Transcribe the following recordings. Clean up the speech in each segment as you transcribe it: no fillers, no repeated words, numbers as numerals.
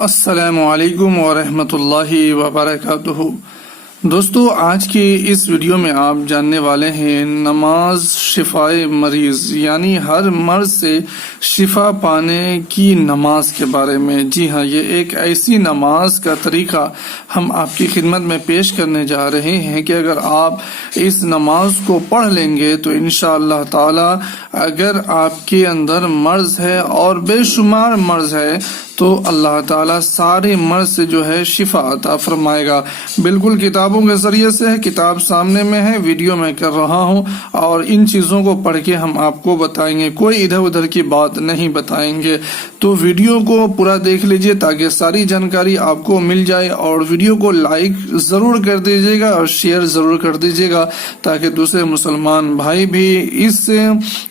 السلام علیکم ورحمۃ اللہ وبرکاتہ۔ دوستو، آج کی اس ویڈیو میں آپ جاننے والے ہیں نماز شفائے مریض، یعنی ہر مرض سے شفا پانے کی نماز کے بارے میں۔ جی ہاں، یہ ایک ایسی نماز کا طریقہ ہم آپ کی خدمت میں پیش کرنے جا رہے ہیں کہ اگر آپ اس نماز کو پڑھ لیں گے تو انشاءاللہ تعالی اگر آپ کے اندر مرض ہے اور بے شمار مرض ہے تو اللہ تعالیٰ سارے مرض سے جو ہے شفا عطا فرمائے گا۔ بالکل کتابوں کے ذریعے سے ہے، کتاب سامنے میں ہے، ویڈیو میں کر رہا ہوں اور ان چیزوں کو پڑھ کے ہم آپ کو بتائیں گے، کوئی ادھر ادھر کی بات نہیں بتائیں گے۔ تو ویڈیو کو پورا دیکھ لیجئے تاکہ ساری جانکاری آپ کو مل جائے، اور ویڈیو کو لائک ضرور کر دیجئے گا اور شیئر ضرور کر دیجئے گا تاکہ دوسرے مسلمان بھائی بھی اس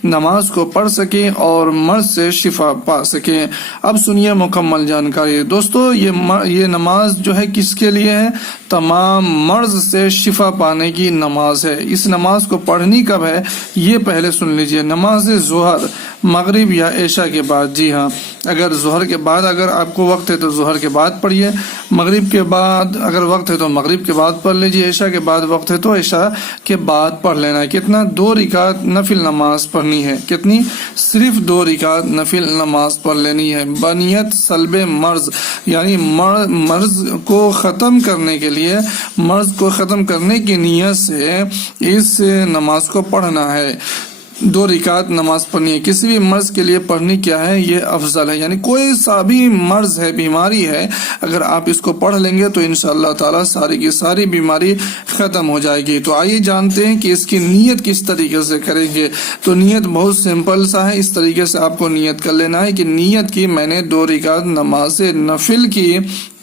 نماز کو پڑھ سکیں اور مرض سے شفا پا سکیں۔ اب سنیے مکمل جانکاری۔ دوستو، یہ نماز جو ہے کس کے لیے ہے؟ تمام مرض سے شفا پانے کی نماز ہے۔ اس نماز کو پڑھنی کب ہے یہ پہلے سن لیجئے۔ نماز ظہر، مغرب یا عشاء کے بعد۔ جی ہاں، اگر ظہر کے بعد اگر آپ کو وقت ہے تو ظہر کے بعد پڑھیے، مغرب کے بعد اگر وقت ہے تو مغرب کے بعد پڑھ لیجئے، عشاء کے بعد وقت ہے تو عشاء کے بعد پڑھ لینا ہے۔ کتنا؟ 2 رکعت نفل نماز پڑھنی ہے۔ کتنی؟ صرف 2 رکعت نفل نماز پڑھ لینی ہے بنیت سلب مرض، یعنی مرض کو ختم کرنے کے لیے، مرض کو ختم کرنے کی نیت سے اس نماز کو پڑھنا ہے۔ 2 رکعت نماز پڑھنی ہے۔ کسی بھی مرض کے لیے پڑھنی کیا ہے؟ یہ افضل ہے، یعنی کوئی سا بھی مرض ہے، بیماری ہے، اگر آپ اس کو پڑھ لیں گے تو انشاءاللہ تعالی ساری کی ساری بیماری ختم ہو جائے گی۔ تو آئیے جانتے ہیں کہ اس کی نیت کس طریقے سے کریں گے۔ تو نیت بہت سمپل سا ہے، اس طریقے سے آپ کو نیت کر لینا ہے کہ نیت کی میں نے 2 رکعت نماز نفل کی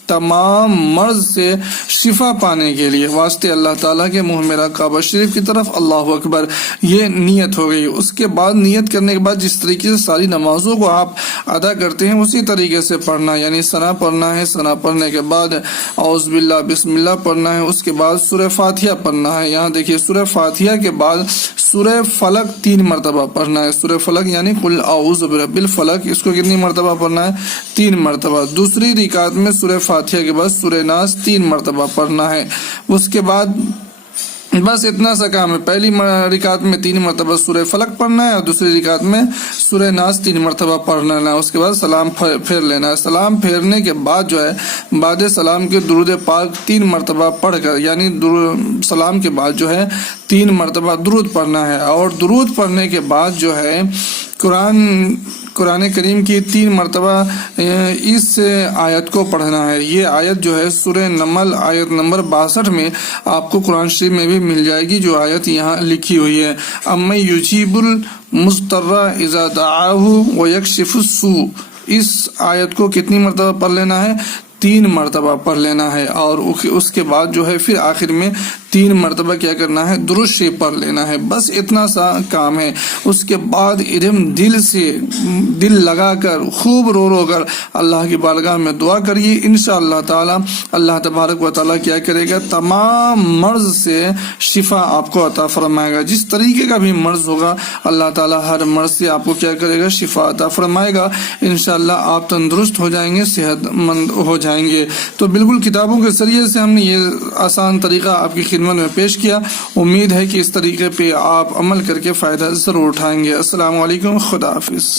تمام مرض سے شفا پانے کے لیے، واسطے اللہ تعالیٰ کے منہ میرا کعبہ شریف کی طرف، اللہ اکبر، یہ نیت ہو گئی۔ اس کے بعد نیت کرنے کے بعد جس طریقے سے ساری نمازوں کو آپ ادا کرتے ہیں اسی طریقے سے پڑھنا، یعنی ثنا پڑھنا ہے، ثنا پڑھنے کے بعد اعوذ باللہ بسم اللہ پڑھنا ہے، اس کے بعد سورہ فاتحہ پڑھنا ہے۔ یہاں دیکھیے، سورہ فاتحہ کے بعد سورہ فلق 3 مرتبہ پڑھنا ہے۔ سورہ فلق یعنی قل اعوذ برب الفلق، اس کو کتنی مرتبہ پڑھنا ہے؟ 3 مرتبہ۔ دوسری رکعت میں سورہ فاتحہ کے بعد سورہ ناس 3 مرتبہ پڑھنا ہے۔ اس کے بعد بس اتنا سا کام ہے۔ پہلی رکعت میں 3 مرتبہ سورہ فلق پڑھنا ہے اور دوسری رکعت میں سورہ ناس 3 مرتبہ پڑھ لینا ہے۔ اس کے بعد سلام پھیر لینا ہے۔ سلام پھیرنے کے بعد جو ہے بعد سلام کے درود پاک 3 مرتبہ پڑھ کر، یعنی سلام کے بعد جو ہے 3 مرتبہ درود پڑھنا ہے، اور درود پڑھنے کے بعد جو ہے قرآن کریم کی 3 مرتبہ اس آیت کو پڑھنا ہے۔ یہ آیت جو ہے سورہ نمل آیت نمبر 62 میں آپ کو قرآن شریف میں بھی مل جائے گی، جو آیت یہاں لکھی ہوئی ہے، اَمَّن یُجِیبُ الْمُضْطَرَّ اِذَا دَعَاهُ وَيَكْشِفُ السُّوءَ۔ اس آیت کو کتنی مرتبہ پڑھ لینا ہے؟ 3 مرتبہ پڑھ لینا ہے، اور اس کے بعد جو ہے پھر آخر میں 3 مرتبہ کیا کرنا ہے؟ درود شریف پڑھ لینا ہے۔ بس اتنا سا کام ہے۔ اس کے بعد دل لگا کر خوب رو کر اللہ کی بارگاہ میں دعا کریے، انشاءاللہ تعالی اللہ تبارک و تعالی کیا کرے گا؟ تمام مرض سے شفا آپ کو عطا فرمائے گا۔ جس طریقے کا بھی مرض ہوگا اللہ تعالی ہر مرض سے آپ کو کیا کرے گا؟ شفا عطا فرمائے گا۔ انشاءاللہ آپ تندرست ہو جائیں گے، صحت مند ہو جائیں گے۔ تو بالکل کتابوں کے ذریعے سے ہم نے یہ آسان طریقہ آپ کی خدمت میں پیش کیا۔ امید ہے کہ اس طریقے پہ آپ عمل کر کے فائدہ ضرور اٹھائیں گے۔ السلام علیکم، خدا حافظ۔